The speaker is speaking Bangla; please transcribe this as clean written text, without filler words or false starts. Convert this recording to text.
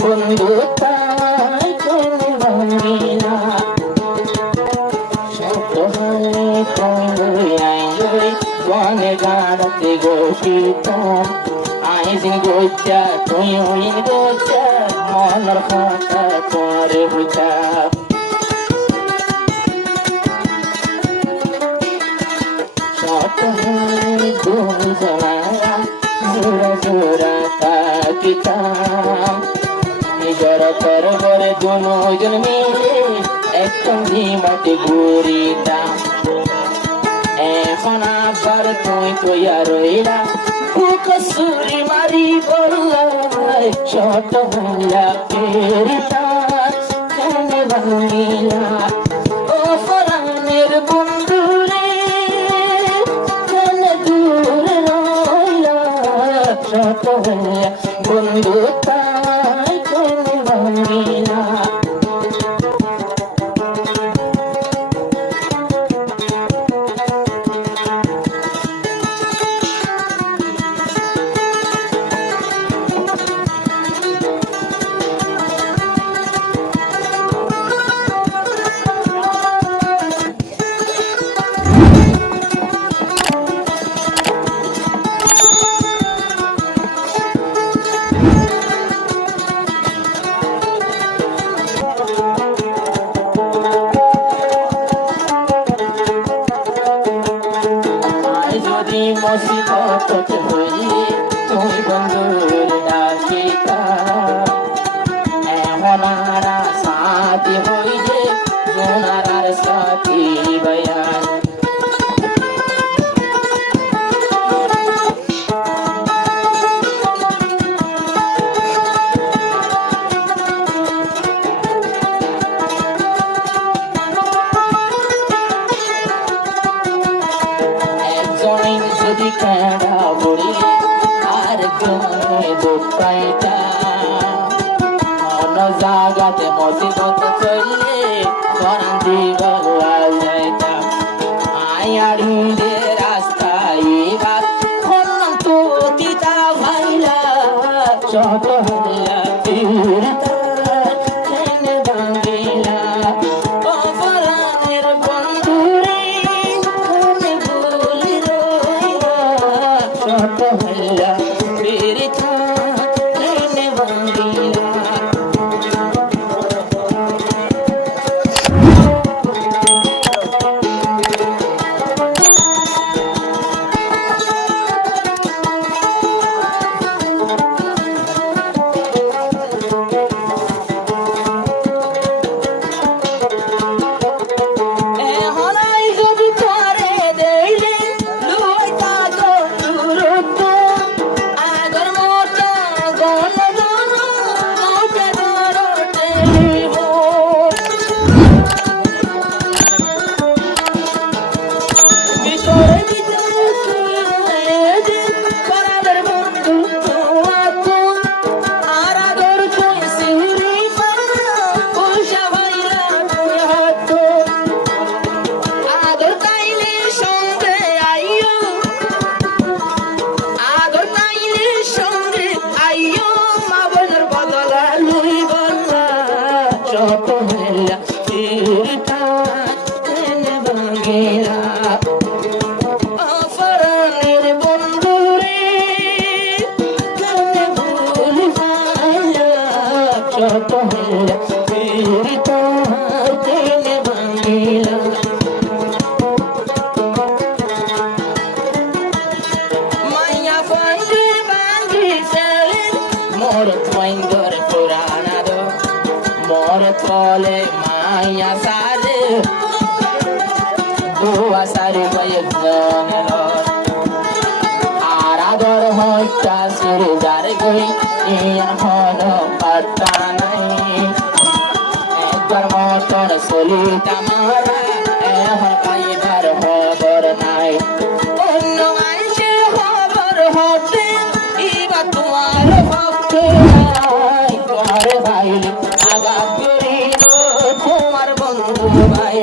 বন্ধু তাই তুমি ভাঙিলা শত হলে তুমি আইলে বনে গাড়তে গোপিতা আইসিন গোচা তুই হইন গোচা মনের কথা করে বুঝা শত হলে তুমি জমায়া জোড়া জোড়া তাকিতাম নিজের পরবরে দুজন মিলে একসঙ্গে মাটি ঘুরিতাম এখন আবার তুই কইয়া রইলা কসুরি মারি বললা ছোট হইলা ফেরিতা কেনে ভাঙিলা ও ফরানের বন্ধুরে কেনে দূরে রইলা ছোট হইলা বন্ধু তাই কেনে ভাঙিলা মুসিবত হইলে তুমি বন্ধুর ডাকিতা এমন আর সাথী হইলে সোনার সাথী বয়ান যদি কেডা বড়িলে আর জনে দুঃখাইটা অন্য জায়গাতে মুসিবত চললে করান জীবন যাইতা আয়ারিদের রাস্তায় বাদ হলাম তো তিতা ভাইলা ছোট হইলা ফিরতা কেনে ভাঙিলা ও ফরানের বন্ধুরে কেনে ভুলি রইলা ছোট হইলা ফিরতা কেনে ভাঙিলা ছোট হইলা ফিরতা কেনে ভাঙিলা ও ফরানের বন্ধুরে কেনে ভুলি ভাইলা ছোট হইলা ফিরতা কেনে ভাঙিলা মায়া ফাঙ্গি ভাঙ্গি ফেলে মোর ফাঙ্গর পুরানা দো মোর তলে মায়া সারে দুয়া সারে কয়েকজন আর আদর হত্যা সিরে যার গই এখন পাত্তা নাই একবার মতন সলিতা মারা এখন পাইবার খবর নাই অন্য মানুষের খবর হতে ইবা তোমার পক্ষে নাই তোমার ভাই আগা তোমার বন্ধু ভাই